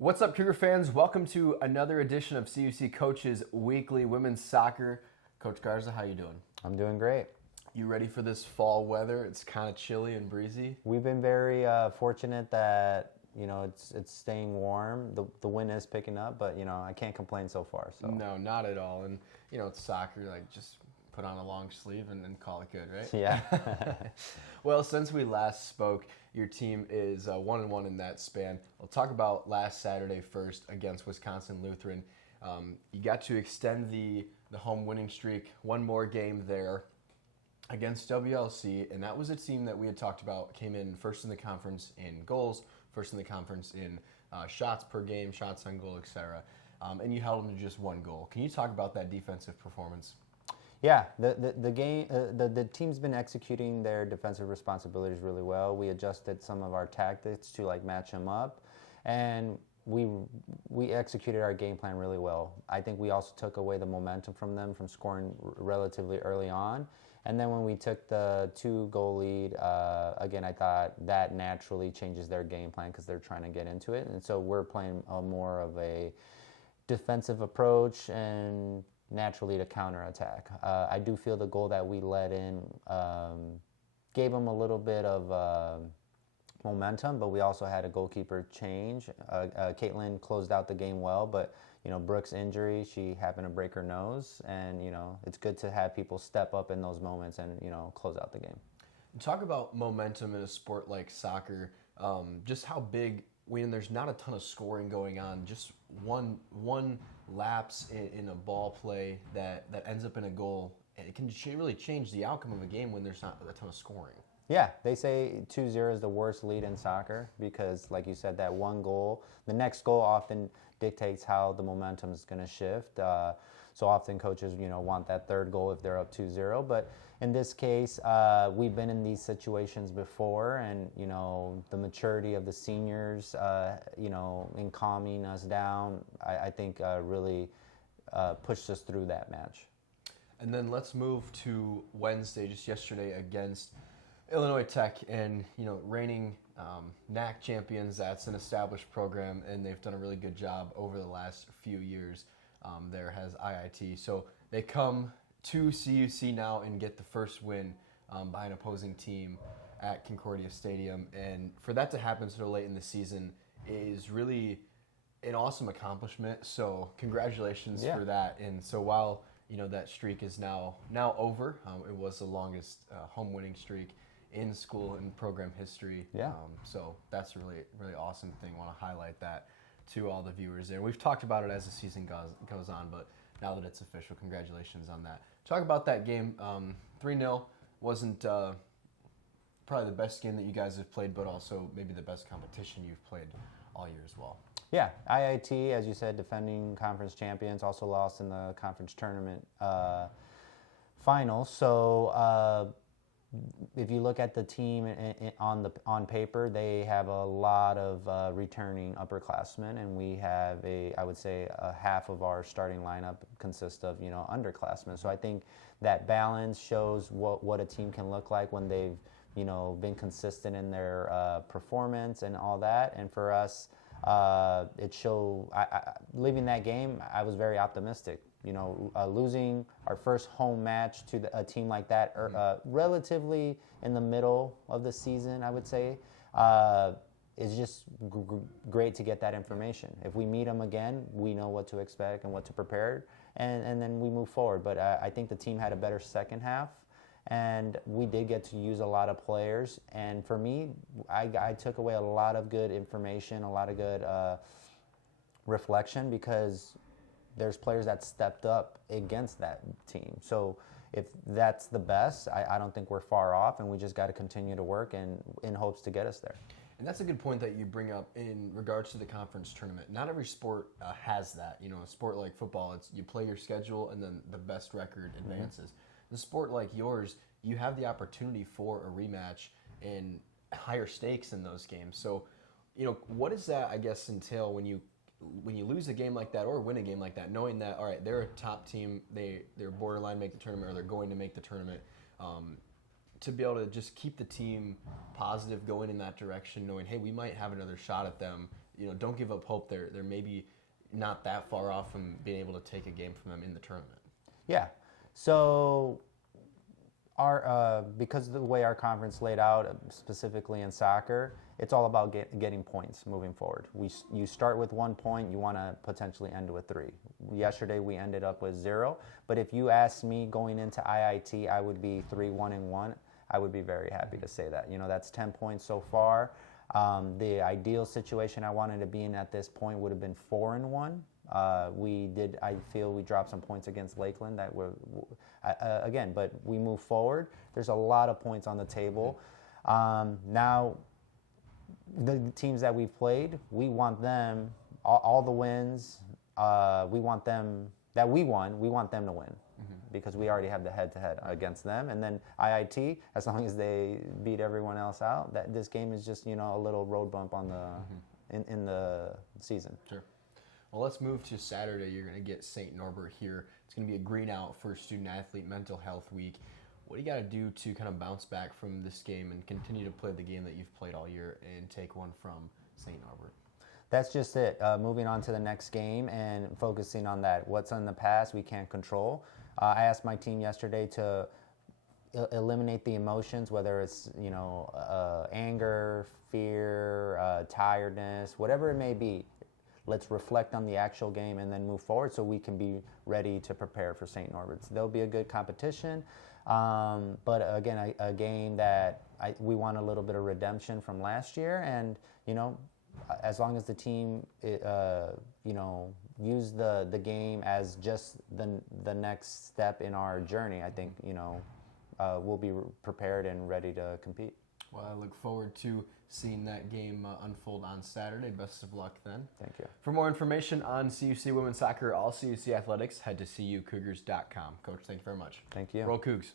What's up, Cougar fans? Welcome to another edition of CUC Coach's Weekly Women's Soccer. Coach Garza, how you doing? I'm doing great. You ready for this fall weather? It's kind of chilly and breezy. We've been very fortunate that it's staying warm. The wind is picking up, but I can't complain so far. So No, not at all. And it's soccer. Like just put on a long sleeve and call it good, right? Yeah. Well, since we last spoke, your team is 1-1 in that span. We'll talk about last Saturday first against Wisconsin Lutheran. You got to extend the home winning streak one more game there against WLC, and that was a team that we had talked about came in first in the conference in goals, first in the conference in shots per game, shots on goal, etc. And you held them to just one goal. Can you talk about that defensive performance? Yeah, the team's been executing their defensive responsibilities really well. We adjusted some of our tactics to match them up, and we executed our game plan really well. I think we also took away the momentum from them from scoring relatively early on. And then when we took the 2-goal lead, again, I thought that naturally changes their game plan because they're trying to get into it. And so we're playing more of a defensive approach and naturally to counterattack. I do feel the goal that we let in gave them a little bit of momentum, but we also had a goalkeeper change. Caitlin closed out the game well, but Brooke's injury, she happened to break her nose, and it's good to have people step up in those moments and close out the game. Talk about momentum in a sport like soccer. Just how big, when there's not a ton of scoring going on, just one lapse in a ball play that ends up in a goal, it can really change the outcome of a game when there's not a ton of scoring. Yeah, they say 2-0 is the worst lead in soccer because, like you said, that one goal, the next goal often dictates how the momentum is going to shift. So often coaches, want that third goal if they're up 2-0. But in this case, we've been in these situations before, and the maturity of the seniors, in calming us down, I think really pushed us through that match. And then let's move to Wednesday, just yesterday against Illinois Tech, and reigning NAC champions. That's an established program, and they've done a really good job over the last few years. There has IIT, so they come to CUC now and get the first win by an opposing team at Concordia Stadium, and for that to happen so late in the season is really an awesome accomplishment. So congratulations for that. And so while that streak is now over, it was the longest home winning streak in school and program history. Yeah. So that's a really awesome thing. I want to highlight that to all the viewers there. We've talked about it as the season goes on, but now that it's official, congratulations on that. Talk about that game. 3-0 wasn't probably the best game that you guys have played, but also maybe the best competition you've played all year as well. Yeah, IIT, as you said, defending conference champions, also lost in the conference tournament final. So if you look at the team on paper, they have a lot of returning upperclassmen, and we have I would say half of our starting lineup consists of underclassmen. So I think that balance shows what a team can look like when they've been consistent in their performance and all that. And for us, it showed. Leaving that game, I was very optimistic. Losing our first home match to a team like that, relatively in the middle of the season, I would say, is just great to get that information. If we meet them again, we know what to expect and what to prepare, and then we move forward. But I think the team had a better second half, and we did get to use a lot of players. And for me, I took away a lot of good information, a lot of good reflection, because there's players that stepped up against that team. So if that's the best, I don't think we're far off, and we just got to continue to work and in hopes to get us there. And that's a good point that you bring up in regards to the conference tournament. Not every sport has that. A sport like football, it's you play your schedule and then the best record advances. Mm-hmm. The sport like yours, you have the opportunity for a rematch and higher stakes in those games. So, what does that, I guess, entail when you lose a game like that or win a game like that, knowing that, all right, they're a top team, they're borderline make the tournament, or they're going to make the tournament, to be able to just keep the team positive going in that direction, knowing, hey, we might have another shot at them. don't give up hope. They're maybe not that far off from being able to take a game from them in the tournament. Yeah. So our because of the way our conference laid out, specifically in soccer, it's all about getting points moving forward. You start with 1 point, you want to potentially end with 3. Yesterday we ended up with 0, but if you asked me going into IIT, I would be 3-1-1. I would be very happy to say that. That's 10 points so far. The ideal situation I wanted to be in at this point would have been 4-1. I feel we dropped some points against Lakeland that were, again, but we move forward. There's a lot of points on the table. Now, the teams that we've played, we want them, all the wins, we want them to win. Because we already have the head-to-head against them. And then IIT, as long as they beat everyone else out, that this game is just, a little road bump on the in the season. Sure. Well, let's move to Saturday. You're going to get St. Norbert here. It's going to be a green out for Student-Athlete Mental Health Week. What do you got to do to kind of bounce back from this game and continue to play the game that you've played all year and take one from St. Norbert? That's just it. Moving on to the next game and focusing on that. What's in the past we can't control. I asked my team yesterday to eliminate the emotions, whether it's anger, fear, tiredness, whatever it may be. Let's reflect on the actual game and then move forward so we can be ready to prepare for St. Norbert's. There'll be a good competition, but again, a game that we want a little bit of redemption from last year, and as long as the team use the game as just the next step in our journey, I think we'll be prepared and ready to compete. Well, I look forward to seeing that game unfold on Saturday. Best of luck then. Thank you. For more information on CUC women's soccer, all CUC athletics, head to cucougars.com. Coach, thank you very much. Thank you. Roll Cougs.